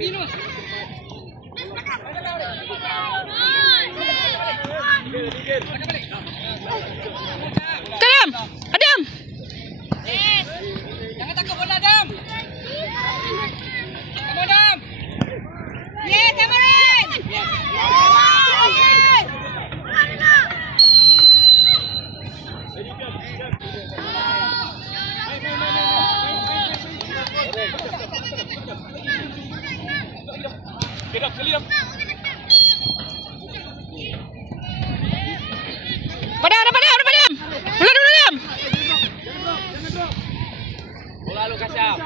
Adam! Adam! Yes. Jangan takut bola, Adam. Come on, Adam. Yes, Cameron. Yes. Padam! Bola dulu, Adam! Bola lu kasih.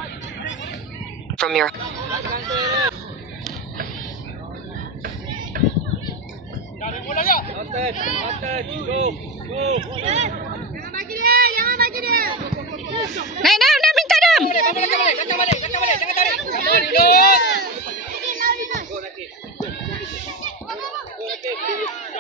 From your... Go. Jangan bagi dia. Naik, Adam! Minta, Adam! Datang balik. Jangan tarik. Come on, Yunus. Go, Nakib. Naik, Adam!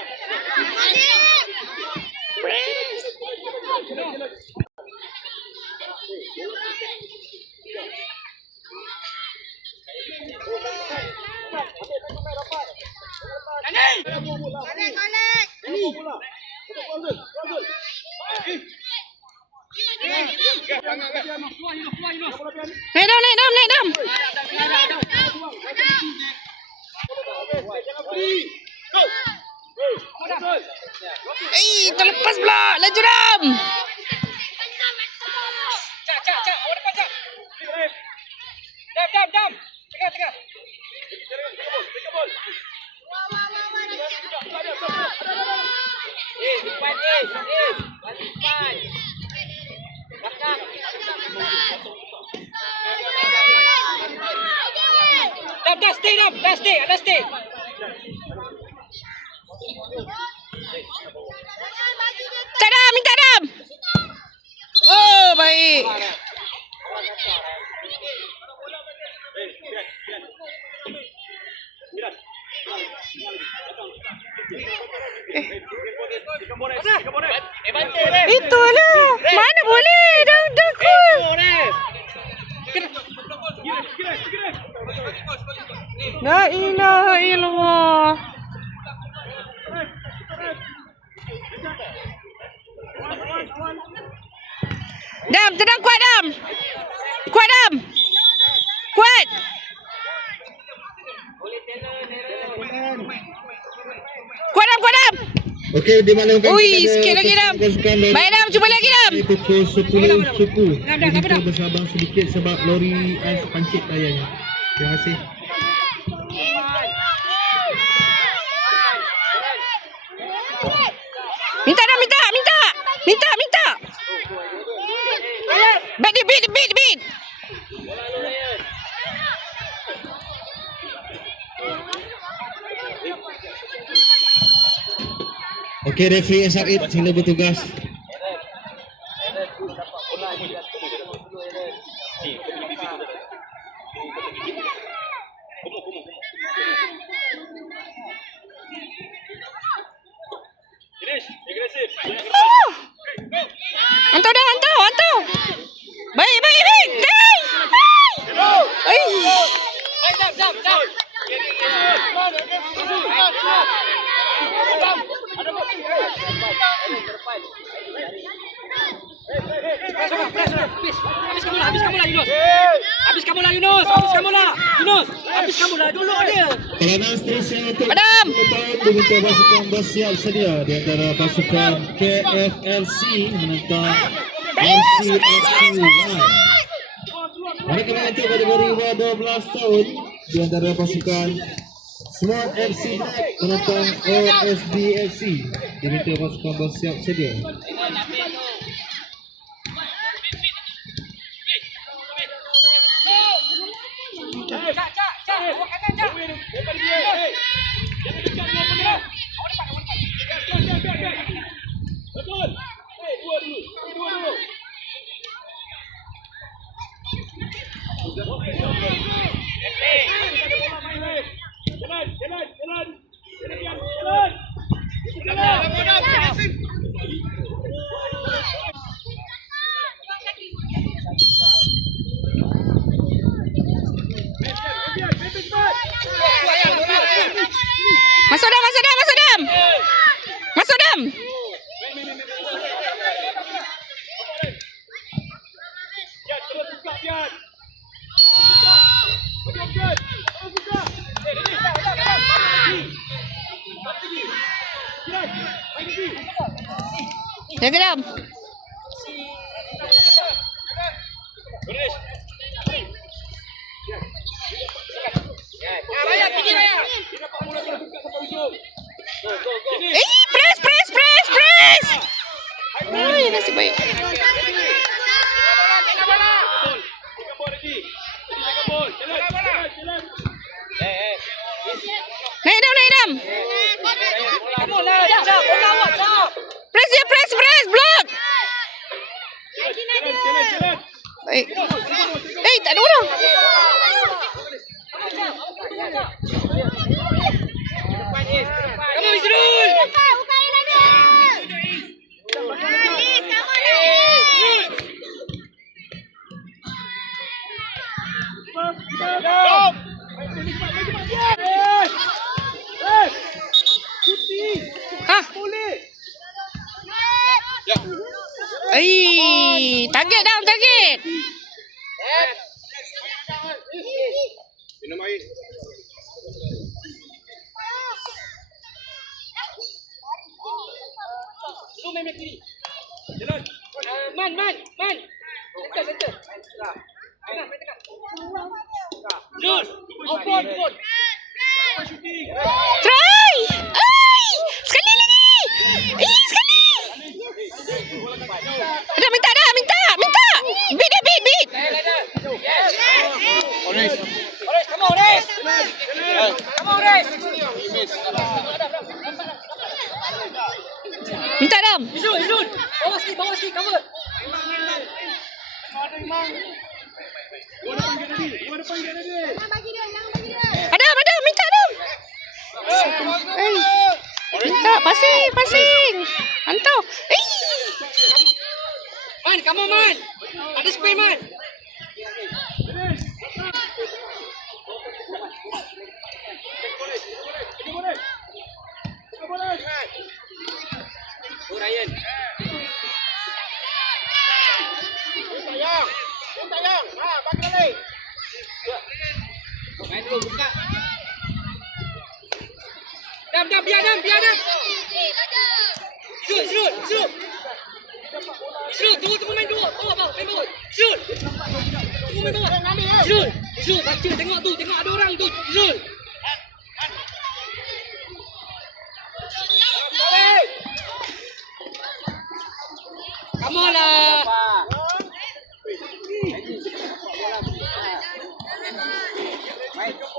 Terlepas pula! Laju, Adam! Cak. Awak depan, Cak. Dam. Tengah. Depan. Depan. Belakang. Dah stay. Adam, minta, Adam! Oh, baik. Itulah. Mana boleh? Dah cool. La ilaha illallah. Dam, tenang, kuat, Dam. Kuat, Dam. Kuat. Kuat, Dam. Okey, dimaklumkan. Ui, sikit lagi, Dam. Baik, Dam. Cuba lagi, Dam. Pukul 10 suku. Dam. Kita bersabar sedikit sebab lori ais pancit tayarnya. Terima kasih. Minta, Dam. Minta. Beat. Okey, referee Said sila bertugas. Hantar. Baik. Jam. Habis kamu lah Yunus. Habis kamu lah dulu dia. Peranan seterusnya untuk Adam. diminta pasukan bersiap sedia di antara pasukan KFLC menentang RCFC. Mereka mengancam kategori bawah 12 tahun di antara pasukan Smart FC menentang OSBFC. Diminta pasukan bersiap sedia. Cak. Awak kanan, Cak. Betul. Dua dulu. Jalan. Masuk Dam, masuk Dam, masuk Dam. Masuk Dam. Jaga Dam. Raya, tinggi Raya. Press, press, press, press. Ay, nasib baik. Naik Dam, naik Dam. Kamu lah, jap. Bola awak, jap. Press dia, press, press, block. Baik. Tak ada orang. Kamu Izrul. Ha? Target Dam, target. Man. Center. Zul, open. Try. Ay! Sekali lagi. Sekali. Dah minta. Beat dia, beat. Oris, come on, Oris. Minta Dam. Izrul. Bawa sikit, cover. Adam, minta Adam. Minta, passing. Hantar. Man, come on, man. Ada spin, man. Oh, Ryan. Tayang. Bagi balik. Main dulu, buka. Dam, biar Dam. Zul, tunggu main dulu. Bawa, main bawah. Zul. Tunggu main bawah. Zul, baca, tengok ada orang tu. Zul. Come on lah.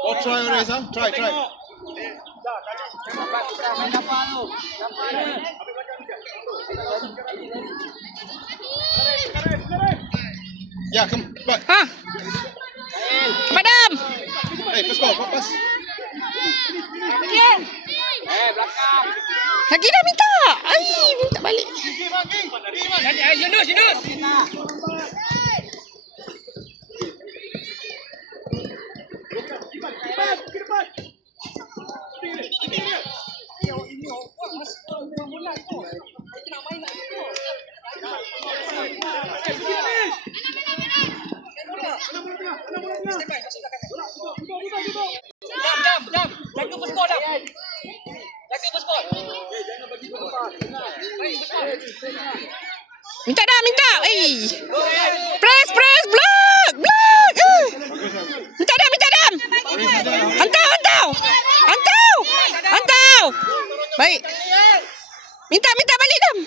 Oh, try Oris, huh? Try. Yeah, come back. Ha? Madam. Hey, first ball, pass. Belakang. Lagi dah minta. Minta balik. Yunus. Dam. Jaga first ball, Dam. Jaga first ball. Minta. Press, block. Minta Dam. Hantar. Baik. Minta balik Dam.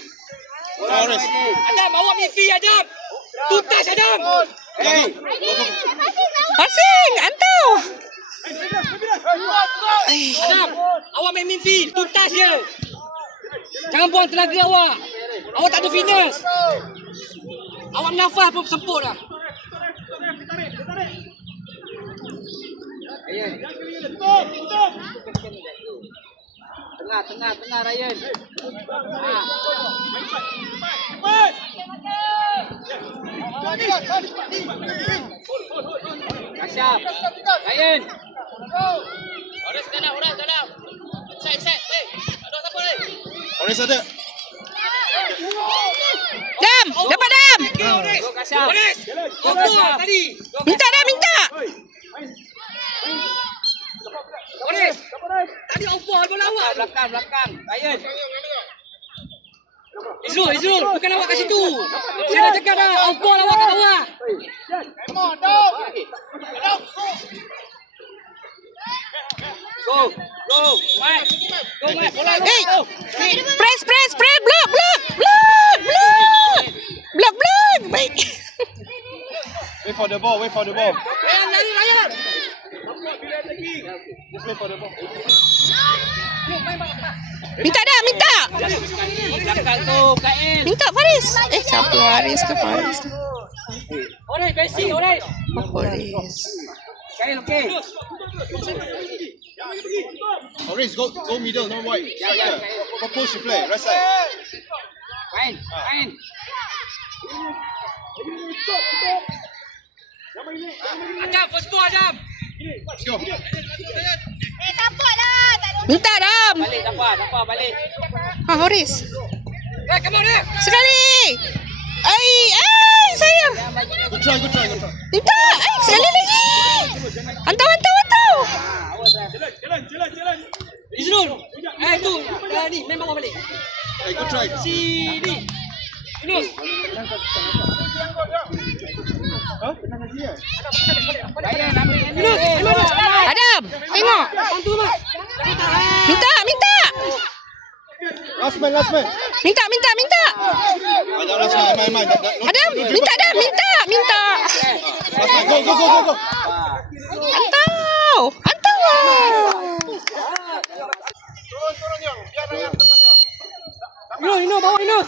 Oris. Adam, awak midfield Adam. Tutas Adam. Passing, hantar. Adam, awak main midfield. Tutas je. Jangan buang tenaga awak. Awak tak ada fitness. Awak nafas pun semput dah. Tengah Ryan. Kasyaf. Ryan. Orang dalam. Orange ada. Dam, dapat Dam. Go Kasyaf. Go Kasyaf. Tadi. Minta Dam, minta. Orange. Tadi open bola awak. Belakang. Ryan. Izrul, bukan awak kat situ. Saya dah cakap dah, off ball awak kat bawah. Go. Mike. Bola lu. Press, block. Baik. Wait for the ball. Ryan, Ryan. Just wait for the ball. Minta Dam, minta. Belakang tu, Kael. Minta Faris. Siapa Faris ke Faris? Orange, Messi, Orange. Faris. Kael, okey. Orange, go middle, no wide. Striker. What push you play? Right side. Main. Adam, first ball Adam. Let's go. Support lah. Tak ada. Minta Dam. Balik, dapat, balik. Faris. Come on, Adam. Sekali. Sayang. Good try. Minta. Sekali lagi. Hantar. Izrul. Tu. Ni, main bawah balik. Hey, good try. Sini. Yunus. Yunus, Adam, tengok. bantu mak. Minta. Last man. Minta. Last man. Adam, minta Dam, minta. Last man. Go. Hantar. Yunus, bawa Yunus.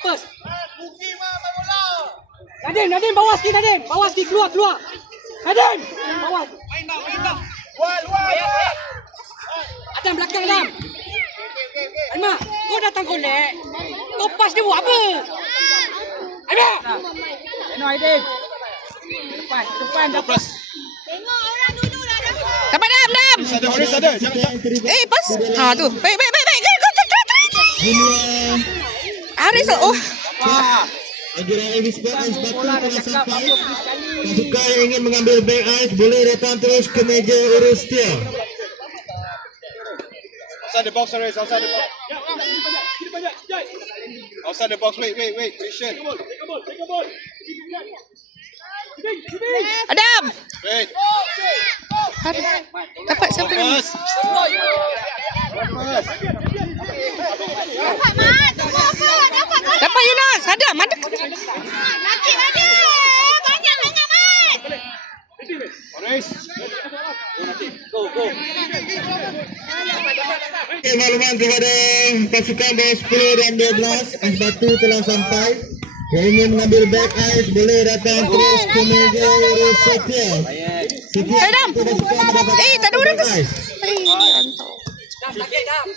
Pas. Nadine, bawa sikit, keluar. Nadine, bawa. Adam belakang Adam. Alma, kau datang golek. Kau pas dia buat apa? Alma. Aidin. Depan. Press. Tengok orang dulu lah. Dapat Dam. Orange ada. Jangan. Pas. Tu. Baik. Haris. Ajuran Ebisport Ais Batu telah sampai. Pasukan yang ingin mengambil back Ais boleh datang terus ke meja urus dia. Outside the box, Orange. Outside the box. Wait. Patient. Adam. Wait. Dapat siapa lagi? Focus. Dapat Mat. Dapat. Dapat Yunus. Adam. Ada. Lagi ada. Banyak sangat Mat. Orange. Go. Makluman kepada pasukan bawah 10 dan 12, Ais Batu telah sampai. Yang ingin mengambil back Ais boleh datang terus ke meja urus Setia. Adam. Tak ada orang ke sini.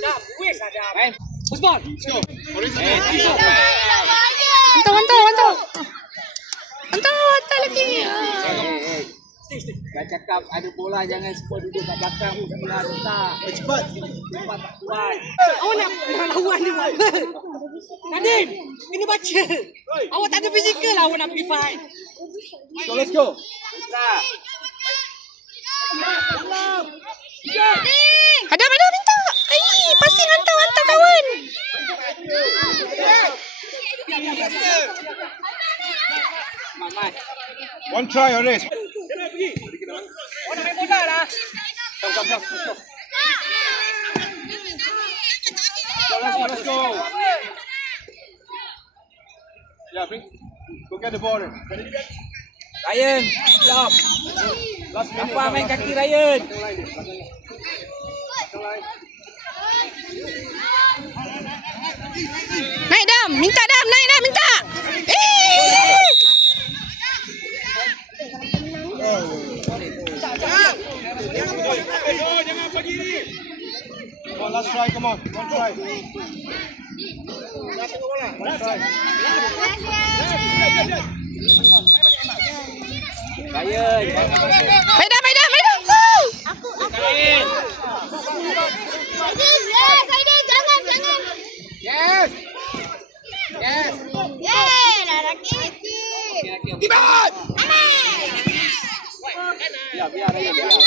Dam. Wes Adam. Main. Usman. Let's go. Orange ada. Hantar lagi. Dah cakap ada bola jangan semua duduk kat belakang bola tak. Cepat. Cepat tak kuat. Awak nak lawan dia buat apa? Nadine, kena baca. Awak tak ada fizikal lah awak nak pergi fight. Let's go. Tak. Adam minta. Passing hantar kawan. Mamat. One try, Orange. Awak nak main bola lah. Come. Let's go. Yeah, go get the ball. Ryan, jump. Last minute. Apa main kaki Ryan? Naik Dam. Minta Dam. Naik. Come on, last try. Come on, one try. One try. Ryan. Baik Dam. Kibat! Aman. Biar, biar, biar.